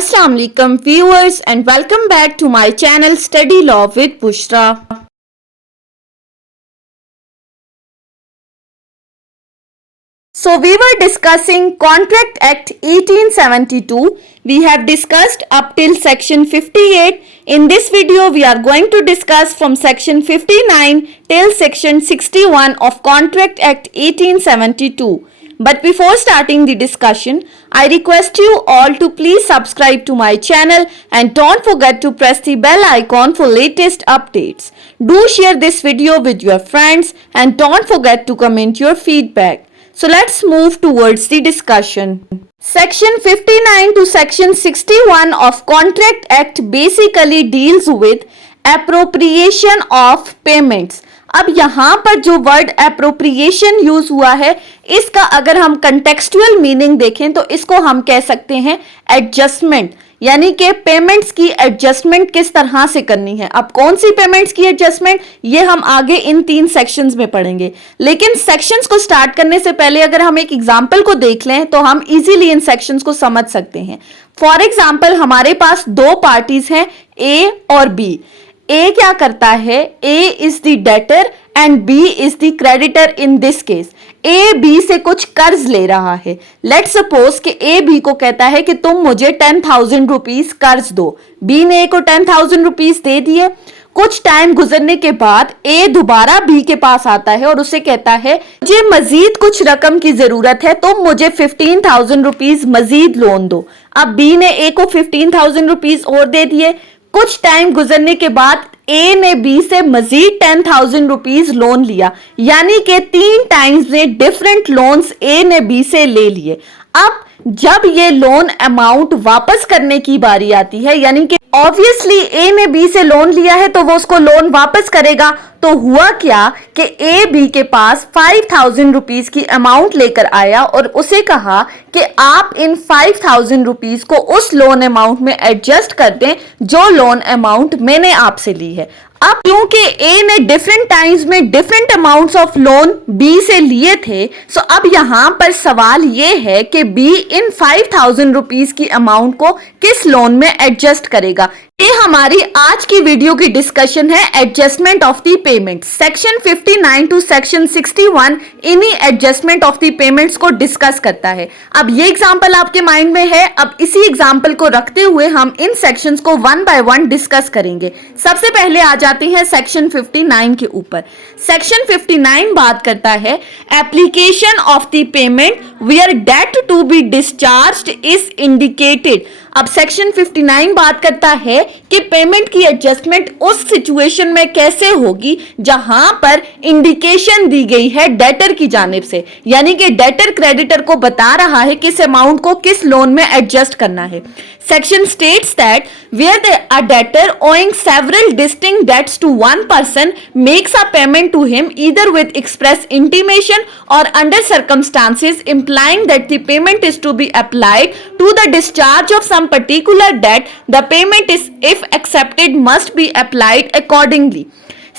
Assalamu alaikum viewers and welcome back to my channel Study Law with Bushra. So we were discussing Contract Act 1872. We have discussed up till section 58. In this video we are going to discuss from section 59 till section 61 of Contract Act 1872. But before starting the discussion, I request you all to please subscribe to my channel and don't forget to press the bell icon for latest updates. Do share this video with your friends and don't forget to comment your feedback. So let's move towards the discussion. Section 59 to section 61 of Contract Act basically deals with appropriation of payments. अब यहाँ पर जो word appropriation use हुआ है, इसका अगर हम contextual meaning देखें तो इसको हम कह सकते हैं एडजस्टमेंट, यानी कि पेमेंट्स की एडजस्टमेंट किस तरह से करनी है। अब कौन सी पेमेंट्स की एडजस्टमेंट, ये हम आगे इन 3 सेक्शंस में पढ़ेंगे। लेकिन सेक्शंस को स्टार्ट करने से पहले अगर हम एक एग्जांपल को देख लें तो हम इजीली इन सेक्शंस को समझ सकते हैं। फॉर एग्जांपल हमारे पास 2 पार्टीज हैं, ए और बी। ए क्या करता है, A is the debtor and B is the creditor. In this case A B से कुछ कर्ज ले रहा है। लेट्स सपोज कि ए बी को कहता है कि तुम मुझे 10,000 रुपीज कर्ज दो। बी ने ए को 10,000 रुपीज दे दिए। कुछ टाइम गुजरने के बाद ए दोबारा बी के पास आता है और उसे कहता है मुझे मजीद कुछ रकम की जरूरत है, तुम मुझे 15,000 रुपीज मजीद लोन दो। अब बी ने ए को 15,000 रुपीज और दे दिए। कुछ टाइम गुजरने के बाद ए ने बी से मजीद 10,000 रुपीज लोन लिया, यानी कि 3 टाइम्स में डिफरेंट लोन्स ए ने बी से ले लिए। अब जब ये लोन अमाउंट वापस करने की बारी आती है, यानी कि ऑब्वियसली ए ने बी से लोन लिया है तो वो उसको लोन वापस करेगा। तो हुआ क्या कि ए बी के पास 5,000 रुपीज की अमाउंट लेकर आया और उसे कहा कि आप इन 5,000 रुपीज को उस लोन अमाउंट में एडजस्ट कर दें जो लोन अमाउंट मैंने आपसे ली है। अब क्योंकि ए ने डिफरेंट टाइम्स में different amounts of loan B से लिए थे, सो अब यहां पर सवाल ये है कि बी इन 5,000 रुपीज की अमाउंट को किस लोन में एडजस्ट करेगा। ये हमारी आज की वीडियो की डिस्कशन है, adjustment of the payment. Section 59 to section 61 इन्हीं एडजस्टमेंट ऑफ द पेमेंट्स को डिस्कस करता है। अब ये एग्जांपल आपके माइंड में है। अब इसी एग्जांपल को रखते हुए हम इन सेक्शंस को 1 बाय 1 डिस्कस करेंगे। सबसे पहले आ जाते हैं सेक्शन 59 के ऊपर। सेक्शन 59 बात करता है application of the payment where debt to be discharged is indicated. अब सेक्शन 59 बात करता है कि पेमेंट की एडजस्टमेंट उस सिचुएशन में कैसे होगी जहां पर इंडिकेशन दी गई है डेटर की जानिब से, यानी कि डेटर क्रेडिटर को बता रहा है किस अमाउंट को किस लोन में एडजस्ट करना है। Section states that where a debtor owing several distinct debts to one person makes a payment to him either with express intimation or under circumstances implying that the payment is to be applied to the discharge of some particular debt, the payment is, if accepted, must be applied accordingly.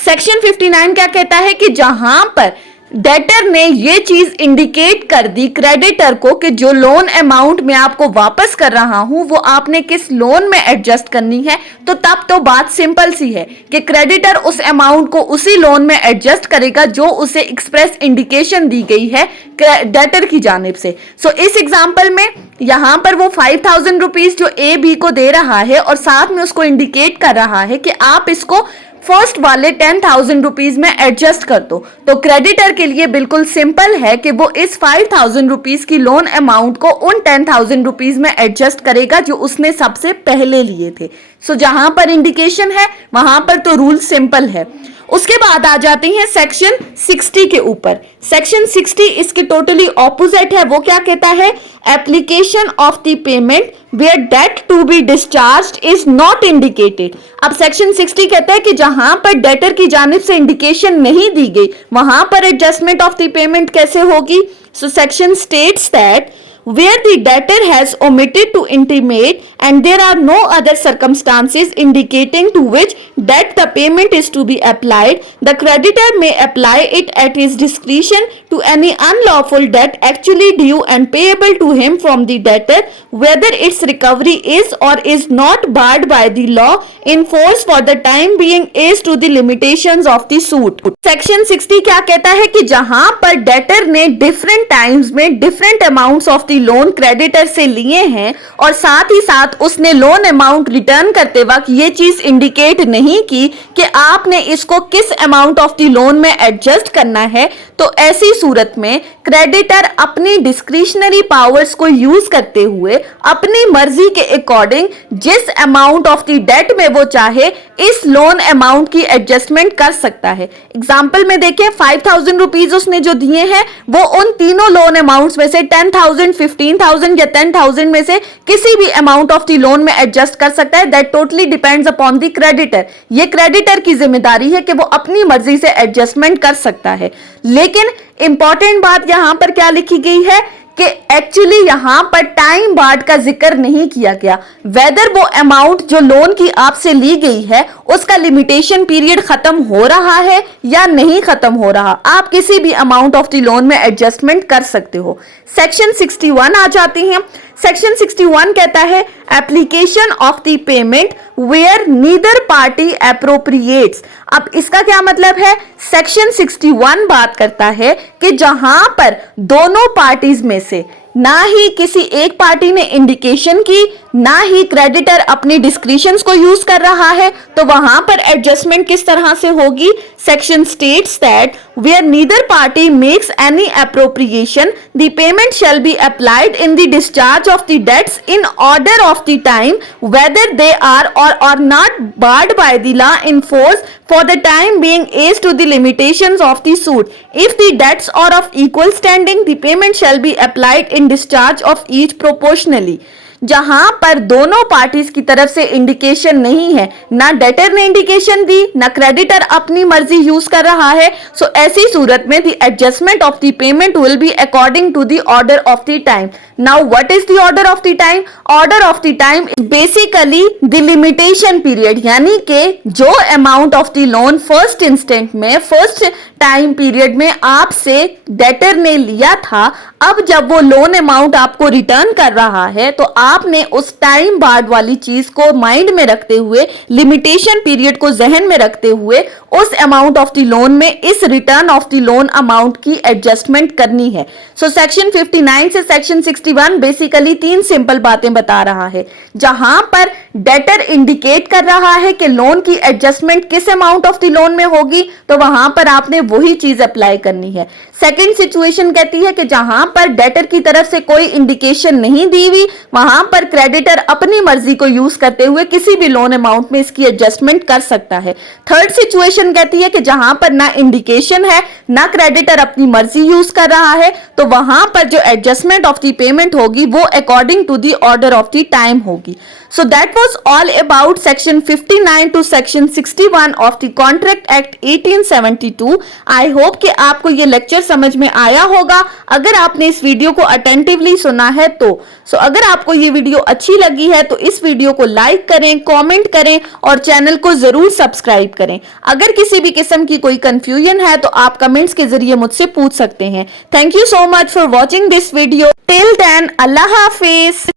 Section 59 क्या कहता है कि जहां पर debtor ने ये चीज indicate कर दी क्रेडिटर को कि जो लोन अमाउंट मैं आपको वापस कर रहा हूं वो आपने किस लोन में एडजस्ट करनी है, तो तब तो बात सिंपल सी है कि क्रेडिटर उस अमाउंट को उसी लोन में एडजस्ट करेगा जो उसे एक्सप्रेस इंडिकेशन दी गई है डेटर की जानिब से। सो इस एग्जांपल में यहां पर वो 5,000 रुपीज जो ए बी को दे रहा है और साथ में उसको इंडिकेट कर रहा है कि आप इसको फर्स्ट वाले 10,000 रुपीज में एडजस्ट कर दो। तो क्रेडिटर के लिए बिल्कुल सिंपल है कि वो इस 5,000 रुपीज की लोन अमाउंट को उन 10,000 रुपीज में एडजस्ट करेगा जो उसने सबसे पहले लिए थे। सो जहां पर इंडिकेशन है वहां पर तो रूल सिंपल है। उसके बाद आ जाते हैं सेक्शन 60 के ऊपर। सेक्शन 60 इसके टोटली ऑपोजिट है। वो क्या कहता है, application of the payment where debt to be discharged is not indicated. अब सेक्शन 60 कहता है कि जहां पर डेटर की जानिब से इंडिकेशन नहीं दी गई वहां पर एडजस्टमेंट ऑफ द पेमेंट कैसे होगी। So section states that where the debtor has omitted to intimate and there are no other circumstances indicating to which debt the payment is to be applied, the creditor may apply it at his discretion to any unlawful debt actually due and payable to him from the debtor, whether its recovery is or is not barred by the law in force for the time being as to the limitations of the suit. Section 60 क्या कहता है कि जहां पर debtor ने different times में different amounts of the loan creditor से लिए हैं और साथ ही साथ उसने लोन अमाउंट रिटर्न करते वक्त ये चीज इंडिकेट नहीं की कि आपने इसको किस अमाउंट ऑफ द लोन में एडजस्ट करना है, तो ऐसी सूरत में क्रेडिटर अपनी डिस्क्रिशनरी पावर्स को यूज करते हुए अपनी मर्जी के अकॉर्डिंग जिस अमाउंट ऑफ द डेट में वो चाहे इस लोन अमाउंट की एडजस्टमेंट कर सकता है। एग्जाम्पल में देखें 5,000 रुपीज उसने जो दिए हैं वो उन तीनों लोन अमाउंट्स में से 10,000, 15,000 या 10,000 में से किसी भी अमाउंट ऑफ द लोन में एडजस्ट कर सकता है। That totally depends upon the creditor. ये क्रेडिटर की जिम्मेदारी है कि वो अपनी मर्जी से एडजस्टमेंट कर सकता है। लेकिन इंपॉर्टेंट बात यहां पर क्या लिखी गई है कि एक्चुअली यहां पर टाइम बार्ड का जिक्र नहीं किया गया। वेदर वो अमाउंट जो लोन की आपसे ली गई है उसका लिमिटेशन पीरियड खत्म हो रहा है या नहीं खत्म हो रहा, आप किसी भी अमाउंट ऑफ द लोन में एडजस्टमेंट कर सकते हो। सेक्शन 61 आ जाती हैं। सेक्शन 61 कहता है application of the payment where neither party appropriates. अब इसका क्या मतलब है? सेक्शन 61 बात करता है कि जहां पर दोनों पार्टीज में से ना ही किसी एक पार्टी ने इंडिकेशन की, ना ही क्रेडिटर अपनी डिस्क्रिशंस को यूज कर रहा है, तो वहां पर एडजस्टमेंट किस तरह से होगी? Section states that where neither party makes any appropriation the payment shall be applied in the discharge of the debts in order of the time whether they are or not barred by the law in force for the time being as to the limitations of the suit. If the debts are of equal standing, the payment shall be applied in discharge of each proportionally. जहां पर दोनों parties की तरफ से indication नहीं है, ना debtor ने इंडिकेशन दी ना क्रेडिटर अपनी मर्जी यूज कर रहा है, सो ऐसी सूरत में the adjustment of the payment will be according to the order of the time. Now what is the order of the time? Order of the time is basically the limitation period, यानी कि जो amount of the loan first instant में first time period में आपसे debtor ने लिया था, अब जब वो लोन अमाउंट आपको रिटर्न कर रहा है तो आपने उस टाइम बार्ड वाली चीज को माइंड में रखते हुए, लिमिटेशन पीरियड को जहन में रखते हुए उस अमाउंट ऑफ द लोन में इस return of the loan amount की एडजस्टमेंट करनी है। सो सेक्शन 59 से सेक्शन 61 बेसिकली तीन सिंपल बातें बता रहा है। जहां पर डेटर इंडिकेट कर रहा है कि लोन की एडजस्टमेंट किस अमाउंट ऑफ द लोन में होगी, तो वहां पर आपने वही चीज अप्लाई करनी है। सेकंड सिचुएशन कहती है कि जहां पर डेटर की तरफ से कोई इंडिकेशन नहीं दी हुई, वहां पर क्रेडिटर अपनी मर्जी को यूज करते हुए किसी भी लोन अमाउंट में इसकी एडजस्टमेंट कर सकता है। थर्ड सिचुएशन कहती है कि जहां पर ना इंडिकेशन है ना क्रेडिटर अपनी मर्जी यूज कर रहा है, तो वहां पर जो एडजस्टमेंट ऑफ द पेमेंट होगी वो according to the order of the time होगी। So that was all about section 59 to section 61 of the Contract Act 1872. I hope कि आपको ये लेक्चर समझ में आया होगा। अगर आपने इस वीडियो को अटेंटिवली सुना है तो अगर आपको ये वीडियो अच्छी लगी है तो इस वीडियो को लाइक करें, कमेंट करें और चैनल को जरूर सब्सक्राइब करें। अगर किसी भी किस्म की कोई कंफ्यूजन है तो आप कमेंट्स के जरिए मुझसे पूछ सकते हैं। Thank you so much for watching this video. Till then, अल्लाह हाफिज।